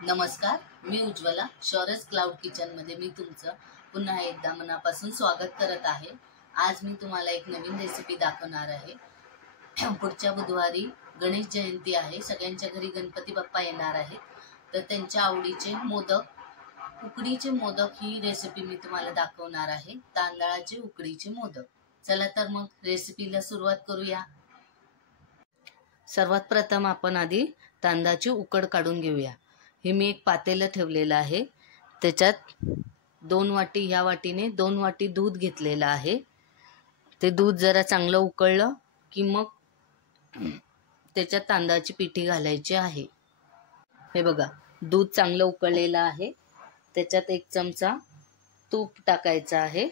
नमस्कार, मी Ujjwala शौर्यस cloud kitchen मध्ये मी तुमचं पुन्हा एकदा मनापासून स्वागत करत आहे। आज मी तुम्हाला एक नवीन रेसिपी दाखवणार आहे। पुढच्या बुधवारी गणेश जयंती आहे। सगळ्यांच्या घरी गणपती बाप्पा येणार आहेत, तर त्यांच्या आवडीचे मोदक, उकडीचे मोदक ही रेसिपी मी तुम्हाला दाखवणार आहे। तांदळाचे उकडीचे मोदक। चला तर मग रेसिपीला सुरुवात करूया। सर्वात प्रथम आपण आधी तांदळाची उकड काढून घेऊया। हे मी एक पातेलं ठेवलेलं आहे, त्याच्यात 2 वाटी, ह्या वाटीने 2 वाटी दूध घेतलेलं आहे। ते दूध जरा चांगलं उकळलं की मग त्याच्यात तांदळाची पिठी घालायची आहे। हे बघा, दूध चांगलं उकळलेलं आहे, त्याच्यात 1 चमचा तूप टाकायचं आहे।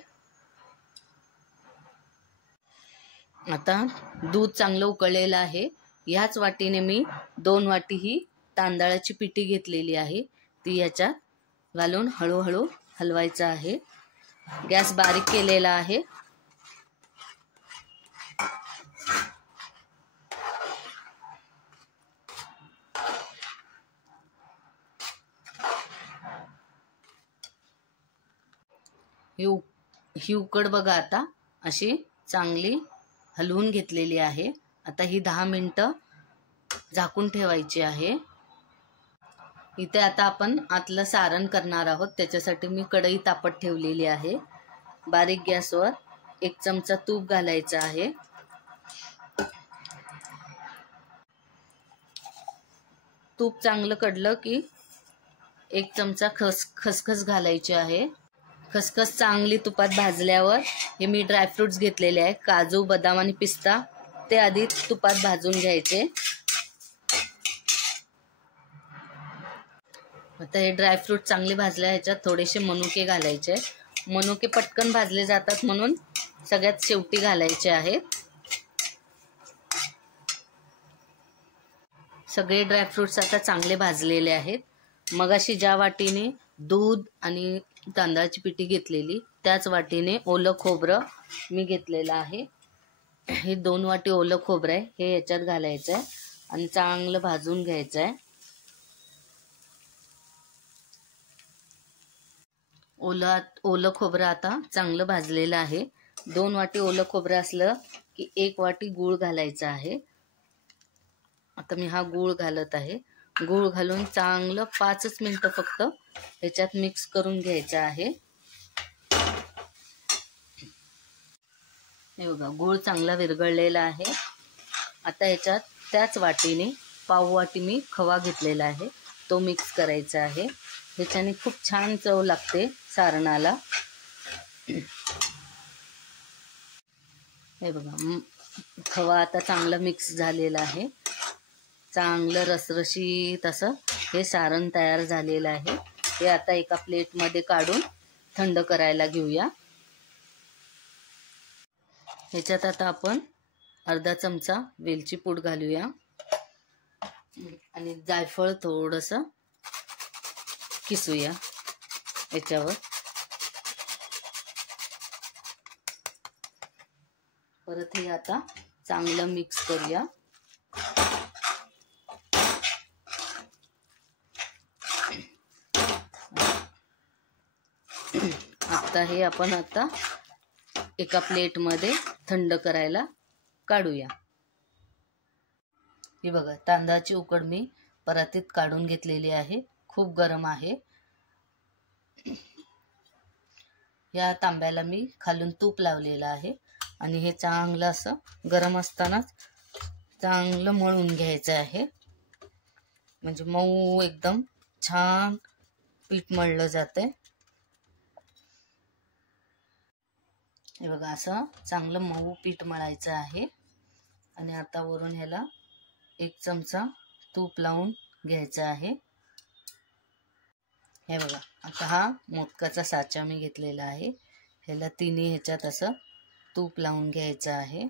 आता दूध चांगलं उकळलेलं आहे, ह्याच वाटीने मी 2 वाटी ही तांदळाची पिठी घेतलेली आहे, ती याच्यात घालून हळूहळू हलवायचं आहे। गॅस बारीक केलेला आहे। ही उकड बघा आता अशी चांगली हलवून घेतलेली आहे। आता ही 10 मिनिटं झाकून ठेवायची आहे। इथे आता आपण आतलं सारण करणार आहोत, त्याच्यासाठी मी कढई तापत ठेवलेली आहे। बारीक गॅसवर 1 चमचा तूप घालायचं आहे। तूप चांगलं कडलं की 1 चमचा खसखस घालायची आहे। खसखस चांगली तुपात भाजल्यावर हे मी ड्रायफ्रुट्स घेतलेले आहे, काजू, बदाम आणि पिस्ता, ते आधी तुपात भाजून घ्यायचे। आता हे ड्रायफ्रूट चांगले भाजले, ह्याच्यात थोडेसे मनुके घालायचे। मनुके पटकन भाजले जातात म्हणून सगळ्यात शेवटी घालायचे आहेत। सगळे ड्रायफ्रुट्स आता चांगले भाजलेले आहेत। मगाशी ज्या वाटीने दूध आणि तांदळाची पिठी घेतलेली, त्याच वाटीने ओलं खोबरं मी घेतलेलं आहे। हे 2 वाटी ओलं खोबरं आहे, हे याच्यात घालायचं आहे आणि चांगलं भाजून घ्यायचं आहे। ओलं खोबरं आता चांगलं भाजलेलं आहे। 2 वाटी ओलं खोबरं असलं की 1 वाटी गूळ घालायचा आहे। आता मी हा गूळ घालत आहे। गूळ घालून चांगलं 5 मिनिटं फक्त ह्याच्यात मिक्स करून घ्यायचं आहे। हे बघा, गूळ चांगला विरघळलेला आहे। आता ह्याच्यात त्याच वाटीने पाव वाटी मी खवा घेतलेला आहे, तो मिक्स करायचा आहे। ह्याच्याने खूप छान चव लागते सारणाला। हे बघा, खवा आता चांगला मिक्स झालेला आहे। चांगलं रसरशीत असं हे सारण तयार झालेलं आहे। हे आता एका प्लेटमध्ये काढून थंड करायला घेऊया। ह्याच्यात आता आपण अर्धा चमचा वेलची पूड घालूया आणि जायफळ थोडंसं किसूया याच्यावर। परत हे आता चांगलं मिक्स करूया। आता हे आपण आता एका प्लेटमध्ये थंड करायला काढूया। हे बघा, तांदळाची उकड मी परातीत काढून घेतलेली आहे, खूप गरम आहे। या तांब्याला मी खालून तूप लावलेलं आहे आणि हे चांगलं असं गरम असतानाच चांगलं मळून घ्यायचं आहे, म्हणजे मऊ एकदम छान पीठ मळलं जाते। हे बघा, असं चांगलं मऊ पीठ मळायचं आहे आणि आता वरून ह्याला 1 चमचा तूप लावून घ्यायचं आहे। हे बघा, आता हा मोदकाचा साचा मी घेतलेला आहे, ह्याला तिन्ही ह्याच्यात असं तूप लावून घ्यायचं आहे।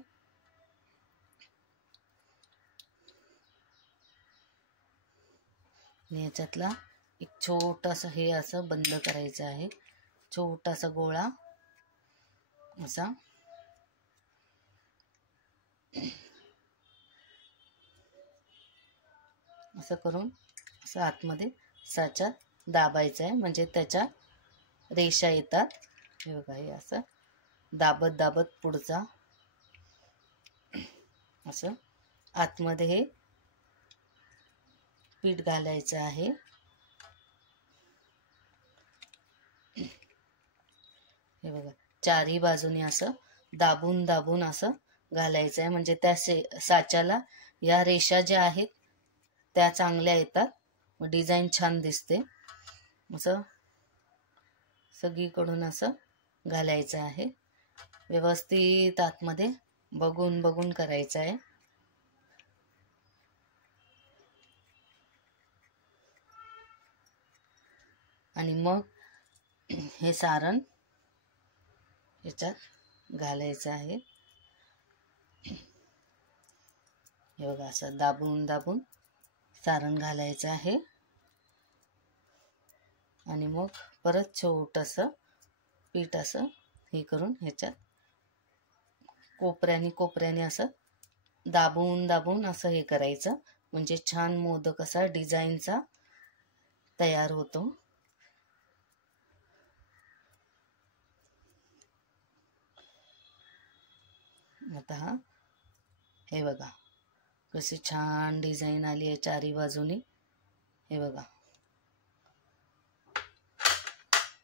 आणि ह्याच्यातला एक छोटासा हे असं बंद करायचं आहे, छोटासा गोळा असा असं करून असं आतमध्ये साच्यात दाबायचं आहे, म्हणजे त्याच्या रेषा येतात. हे बघा, हे असं दाबत दाबत पुढचा असं आतमध्ये हे पीठ घालायचं आहे. हे बघा, चारही बाजूने असं दाबून दाबून असं घालायचं आहे, म्हणजे त्या साच्याला या रेषा ज्या आहेत त्या चांगल्या येतात, मग डिझाईन छान दिसते. असं सगळीकडून असं घालायचं आहे. व्यवस्थित आतमध्ये बघून बघून करायचं आहे. आणि मग हे सारण याच्यात घालायचं आहे. हे बघा, असं दाबून दाबून सारण घालायचं आहे. आणि मग परत छोटंसं पीठ असं हे करून ह्याच्यात कोपऱ्याने असं दाबून दाबून असं हे करायचं, म्हणजे छान मोदक असा डिझाईनचा तयार होतो. आता हे बघा कशी छान डिझाईन आली आहे चारी बाजूनी. हे बघा,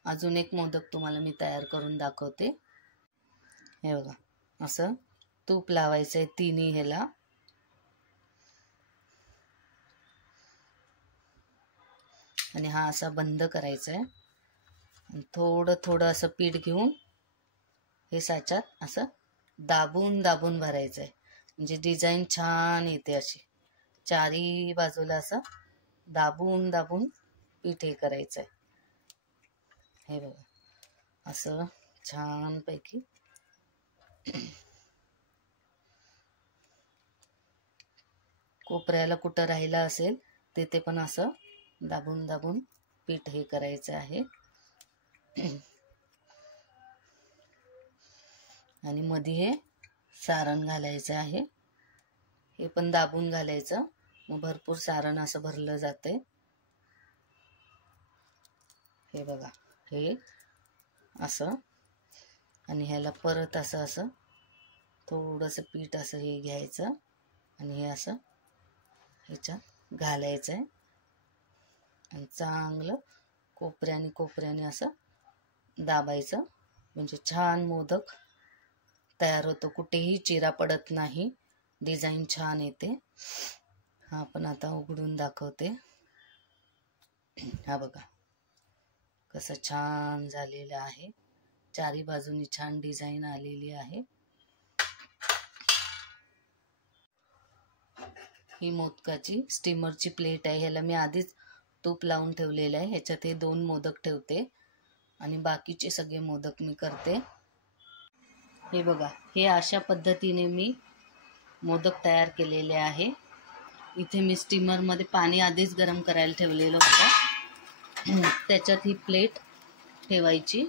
अजून एक मोदक तुम्हाला मी तयार करून दाखवते. हे बघा, असं तूप लावायचं आहे तिन्ही ह्याला. आणि हा असा बंद करायचा आहे. आणि थोडं थोडं असं पीठ घेऊन हे साच्यात असं दाबून दाबून भरायचं आहे, म्हणजे डिझाईन छान येते. अशी चारी बाजूला असं दाबून दाबून पीठ हे करायचं आहे. हे बघा, असं छानपैकी कोपऱ्याला कुठं राहिला असेल तिथे पण असं दाबून दाबून पीठ हे करायचं आहे. आणि मध्ये हे सारण घालायचं आहे. हे पण दाबून घालायचं, मग भरपूर सारण असं भरलं जाते. हे बघा, हे असं. आणि ह्याला परत असं असं थोडंसं पीठ असं हे घ्यायचं आणि हे असं ह्याच्यात घालायचं आहे. आणि चांगलं कोपऱ्याने असं दाबायचं, म्हणजे छान मोदक तयार होतो. कुठेही चिरा पडत नाही, डिझाईन छान येते. हा पण आता उघडून दाखवते. हा बघा कसं छान झालेलं आहे. चारी बाजूनी छान डिझाईन आलेली आहे. ही मोदकाची स्टीमरची प्लेट आहे. ह्याला मी आधीच तूप लावून ठेवलेलं आहे. ह्याच्यात हे 2 मोदक ठेवते आणि बाकीचे सगळे मोदक मी करते. हे बघा, हे अशा पद्धतीने मी मोदक तयार केलेले आहे. इथे मी स्टीमरमध्ये पाणी आधीच गरम करायला ठेवलेलं होतं. त्याच्यात ही प्लेट ठेवायची.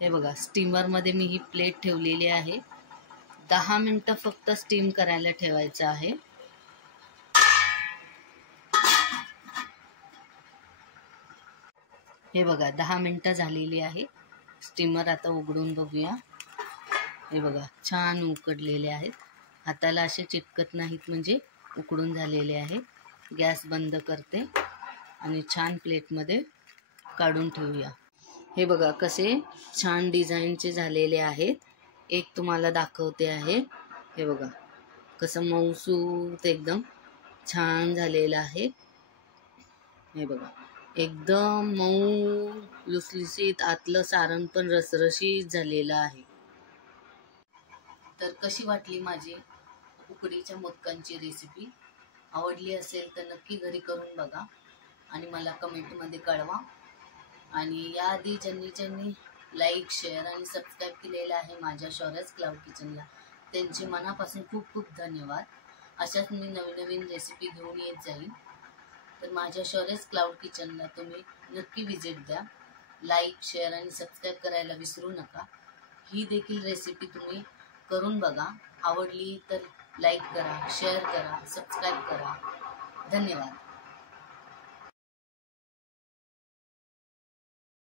हे बघा, स्टीमरमध्ये मी ही प्लेट ठेवलेली आहे. 10 मिनटं फक्त स्टीम करायला ठेवायचं आहे. हे बघा, 10 मिनटं झालेली आहे. स्टीमर आता उघडून बघूया. हे बघा, छान उकडलेले आहेत. हाताला असे चिटकत नाहीत, म्हणजे उकडून झालेले आहे. गॅस बंद करते आणि छान प्लेटमध्ये काढून ठेवूया. हे बघा कसे छान डिझाईनचे झालेले आहेत. एक तुम्हाला दाखवते आहे. हे बघा कसं मऊसूत एकदम छान झालेलं आहे. हे बघा, एकदम मऊ लुसलुसीत, आतलं सारण पण रसरशीत झालेलं आहे. तर कशी वाटली माझी उकडीच्या मोदकांची रेसिपी? आवडली असेल तर नक्की घरी करून बघा आणि मला कमेंटमध्ये कळवा. आणि याआधी ज्यांनी लाईक, शेअर आणि सबस्क्राईब केलेलं आहे माझ्या शौर्यस क्लाउड किचनला, त्यांचे मनापासून खूप खूप धन्यवाद. अशाच मी नवीन रेसिपी घेऊन येत जाईल. तर माझ्या शौर्यस क्लाउड किचनला तुम्ही नक्की व्हिजिट द्या. लाईक, शेअर आणि सबस्क्राईब करायला विसरू नका. ही देखील रेसिपी तुम्ही करून बघा. आवडली तर लाईक करा, शेअर करा, सबस्क्राईब करा. धन्यवाद.